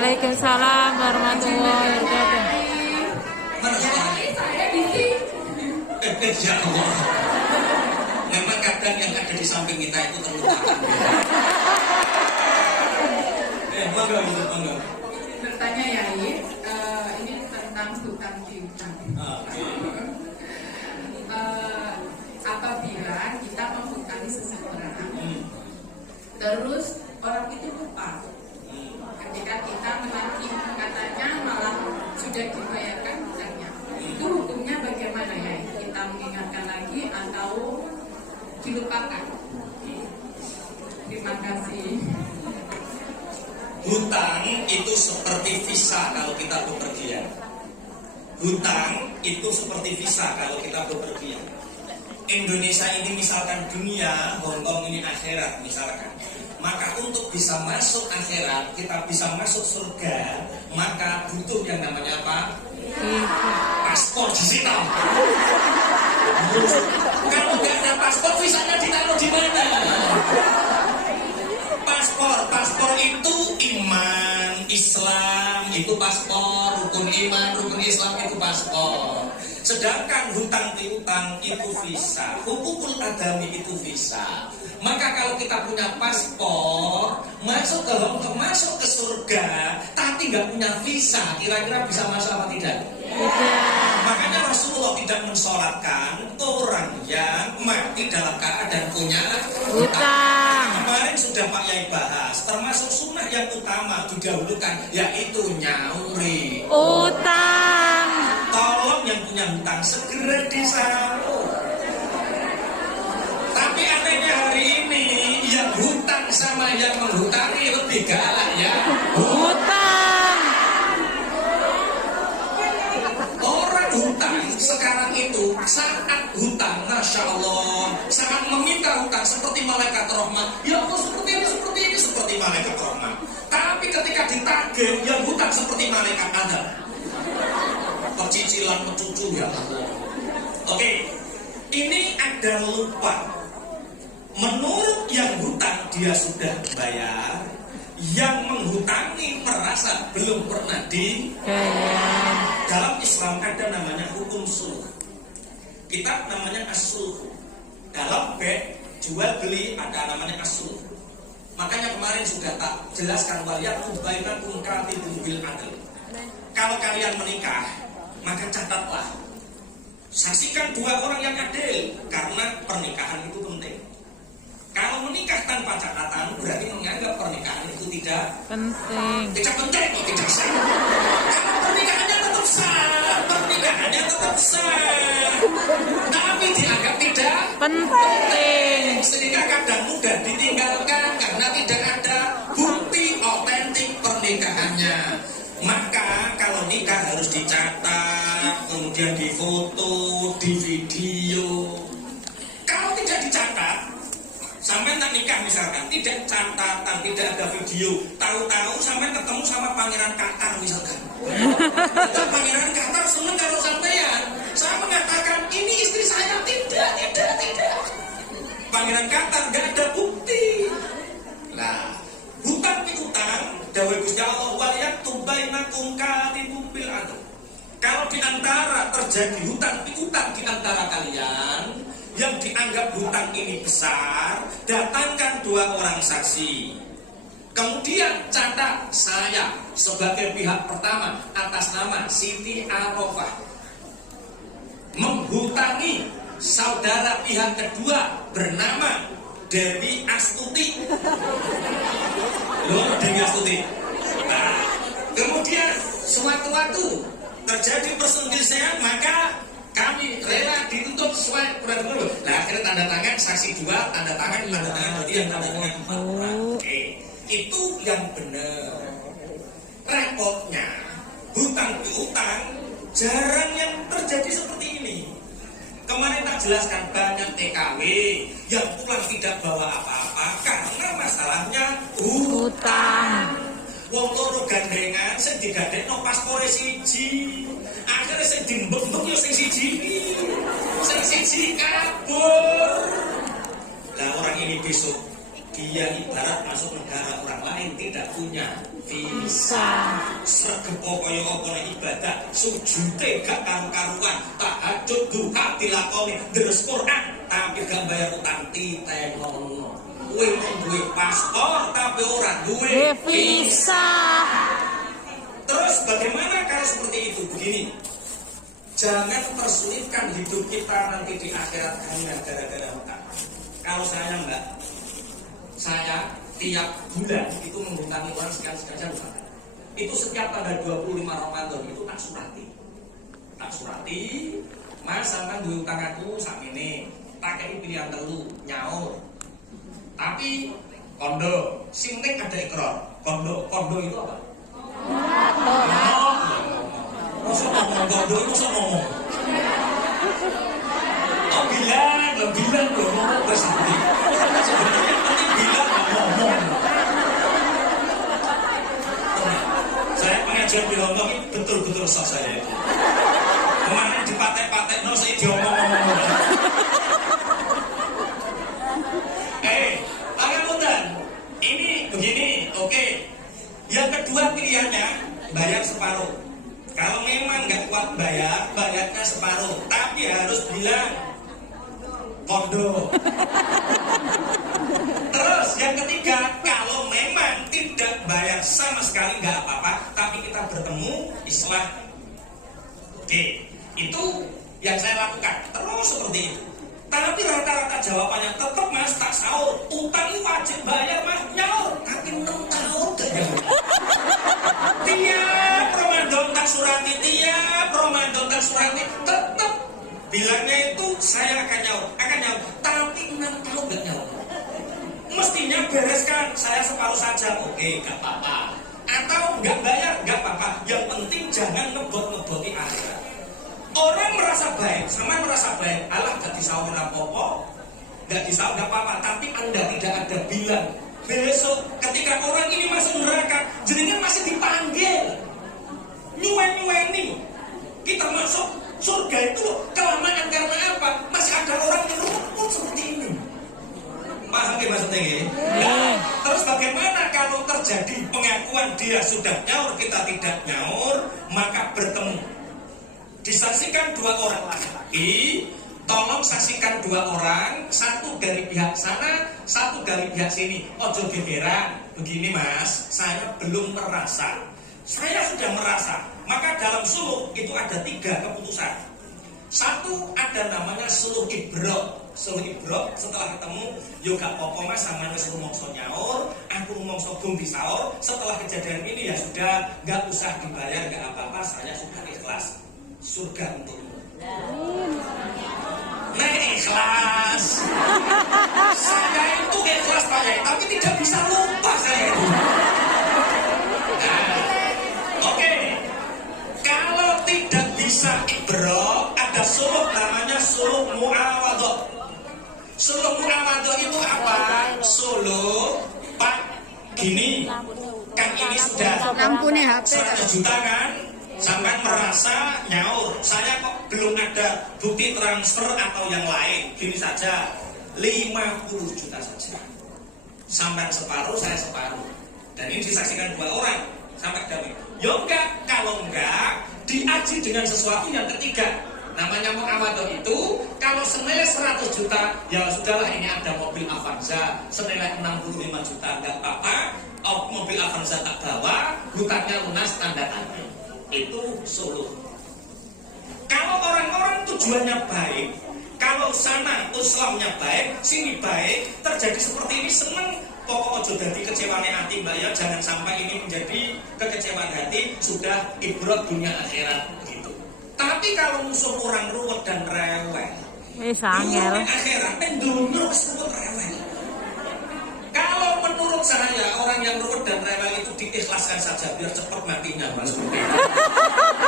Waalaikumsalam warahmatullahi wabarakatuh. Saya di sini. Ya Allah. Memang kadang yang ada di samping kita itu terlupakan. Monggo. Bertanya ya, ini tentang hutang piutang. Apabila kita menghutangi seseorang, terus orang itu lupa, ketika kita menagih katanya malah sudah dibayarkan hutangnya, itu hukumnya bagaimana ya? Kita mengingatkan lagi atau dilupakan? Terima kasih. Hutang itu seperti visa kalau kita bepergian. Hutang itu seperti visa kalau kita bepergian. Indonesia ini misalkan dunia, Hongkong ini akhirat misalkan. Maka untuk bisa masuk akhirat, kita bisa masuk surga, maka butuh yang namanya apa? Paspor digital. Kalau nggak ada paspor, visanya ditaruh di mana? Paspor itu iman, Islam itu paspor, rukun iman, rukun Islam itu paspor. Sedangkan hutang piutang itu visa, hukukul adami itu visa. Maka kalau kita punya paspor, masuk ke Hongkong, masuk ke surga, tapi nggak punya visa, kira-kira bisa masuk apa tidak? Makanya Rasulullah tidak mensolatkan orang yang mati dalam keadaan punya hutang. Kemarin sudah Pak Yai bahas, termasuk sunnah yang utama didahulukan, yaitu nyauri Utang. Tolong yang punya hutang segera disalur. Tapi anehnya hari ini yang hutang sama yang menghutangi lebih galak ya. Utang. Orang hutang sekarang itu saat hutang, Masya Allah, saat meminta hutang seperti malaikat rahmat. Ya Allah seperti ini, seperti malaikat rahmat. Tapi ketika ditagih yang hutang seperti malaikat adab. Percicilan mencucu ya Allah. Oke, ini ada lupa. Menurut yang hutang dia sudah bayar, yang menghutangi merasa belum pernah dibayar. Dalam Islam ada namanya hukum sulh. Kita namanya as-sulh. Dalam jual beli ada namanya as-sulh. Makanya kemarin sudah tak jelaskan waliyakum bainakum katibun bil adl. Kalau kalian menikah, maka catatlah. Saksikan dua orang yang adil, karena pernikahan itu penting. Kalau menikah tanpa catatan, berarti menganggap pernikahan itu tidak Penting. Tidak penting, tidak sah. Karena pernikahannya tetap sah, tapi dianggap tidak Penting. sehingga kadang mudah ditinggalkan karena tidak ada bukti otentik pernikahannya. Maka kalau nikah harus dicatat, kemudian difoto, di video. Kalau tidak dicatat, sampai tak nikah misalkan, tidak catatan, tidak ada video, tahu-tahu sampai ketemu sama Pangeran Qatar misalkan. Dan Pangeran Qatar senang kalau sampean. Saya mengatakan ini istri saya, tidak. Pangeran Qatar nggak ada bukti. Nah, hutang piutang, dawuh Gusti Allah waliyakum bainakum katibun bil adl. Kalau di antara terjadi hutang piutang di antara kalian, yang dianggap hutang ini besar, datangkan dua orang saksi. Kemudian catat saya sebagai pihak pertama atas nama Siti Arofah menghutangi saudara pihak kedua bernama Dewi Astuti. Loh, Dewi Astuti. Nah, kemudian sewaktu-waktu terjadi perselisihan, maka kami rela dituntut sesuai peraturan dulu. Nah, akhirnya tanda tangan saksi dua, tanda tangan, tadi yang tanda tangan 4 orang. Oke, itu yang benar. Repotnya hutang piutang jarang yang terjadi seperti ini. Kemarin tak jelaskan banyak TKW yang pulang tidak bawa apa-apa karena masalahnya hutang. Wong loro gandengan sing digandengno paspore siji. Akhirnya sing dimbek-mbek yo sing siji. Sing siji kabur. Lah orang ini besok dia ibarat masuk negara orang lain, tidak punya visa. Sregepo kaya apa nek ibadah, sujute gak karu-karuan, tahajud duha dilakoni, deres Quran tapi gak bayar utang titengono. Kowe mung duwe paspor tapi ora duwe visa. Terus bagaimana kalau seperti itu? Begini, jangan persulitkan hidup kita nanti di akhirat hanya gara-gara hutang. Kalau saya enggak, saya tiap bulan itu menghutangi orang sekian-sekian juta. Itu setiap tanggal 25 Ramadan itu tak surati, Mas sampean duwe utang aku sakmene, tak kei pilihan telu, nyaur. Tapi kondo, sing ning ada ikrar. Kondo itu apa? Masa ngomong kondo itu masa ngomong. Oh bilang loh ngomong ke sini. Sebenarnya penting bilang ngomong. Saya pengajian ngomong ini betul-betul sah saya. Kemarin dipatek-patek no saya diomong-ngomong. Pangapunten. Ini begini, oke. Yang kedua pilihannya bayar separuh. Kalau memang nggak kuat bayar, bayarnya separuh. Tapi harus bilang kondo. Terus yang ketiga, kalau memang tidak bayar sama sekali nggak apa-apa, tapi kita bertemu islah. Oke, itu yang saya lakukan. Terus seperti itu. Tapi rata-rata jawabannya tetap mas tak sahur. Utang itu wajib bayar mas, nyaur. Tapi 6 tahun gak nyaur. Tiap Ramadan tak surati, tetap bilangnya itu saya akan nyaur. Tapi 6 tahun gak nyaur. Mestinya bereskan, saya separuh saja. Oke, gak apa-apa. Atau gak bayar, gak apa-apa. Yang penting jangan ngebot-ngeboti akhirat. Orang merasa baik, sama merasa baik. Allah gak disahur apa-apa, gak disahur gak apa-apa. Tapi Anda tidak ada bilang besok ketika orang ini masuk neraka, jenengan masih dipanggil nyuwen-nyuweni. Kita masuk surga itu loh kelamaan karena apa? Masih ada orang yang rumput seperti ini. Paham ya maksudnya ya? Nah, terus bagaimana kalau terjadi pengakuan dia sudah nyaur, kita tidak nyaur, maka bertemu. Disaksikan 2 orang laki-laki, tolong saksikan 2 orang, satu dari pihak sana, satu dari pihak sini. Ojo gegeran. Begini mas, saya belum merasa. Saya sudah merasa. Maka dalam suluh itu ada 3 keputusan. Satu ada namanya suluh ibrok. Suluh ibrok setelah ketemu, yo gak apa-apa mas, sama wis rumangsa nyaur, aku rumangsa gum disaur. Setelah kejadian ini ya sudah, gak usah dibayar, gak apa-apa, saya sudah ikhlas. Surga untukmu. Nah ikhlas. Saya itu ikhlas Pak Yai, tapi tidak bisa lupa saya itu. Nah, oke. Kalau tidak bisa ibrok, ada suluh namanya suluh mu'awadhah. Suluh mu'awadhah itu apa? Suluh Pak gini, kan ini sudah 100 juta kan? Sampai merasa nyaur, saya kok belum ada bukti transfer atau yang lain. Gini saja, 50 juta saja. Sampai separuh, saya separuh. Dan ini disaksikan 2 orang. Sampai damai. Ya enggak, kalau enggak diaji dengan sesuatu yang ketiga. Namanya mu'awadhah itu, kalau senilai 100 juta, ya sudahlah ini ada mobil Avanza senilai 65 juta, enggak apa-apa. Mobil Avanza tak bawa, hutangnya lunas, tanda tangan. Itu suluh. Kalau orang-orang tujuannya baik, kalau sana Islamnya baik, sini baik, terjadi seperti ini seneng. Pokok ojo dadi kecewane hati mbak ya, jangan sampai ini menjadi kekecewaan hati. Sudah ibrot dunia akhirat gitu. Tapi kalau musuh orang ruwet dan rewel, Sangel. akhirat dunia ruwet rewel. Kalau menurut saya orang yang ruwet dan rewel itu diikhlaskan saja biar cepat matinya mas.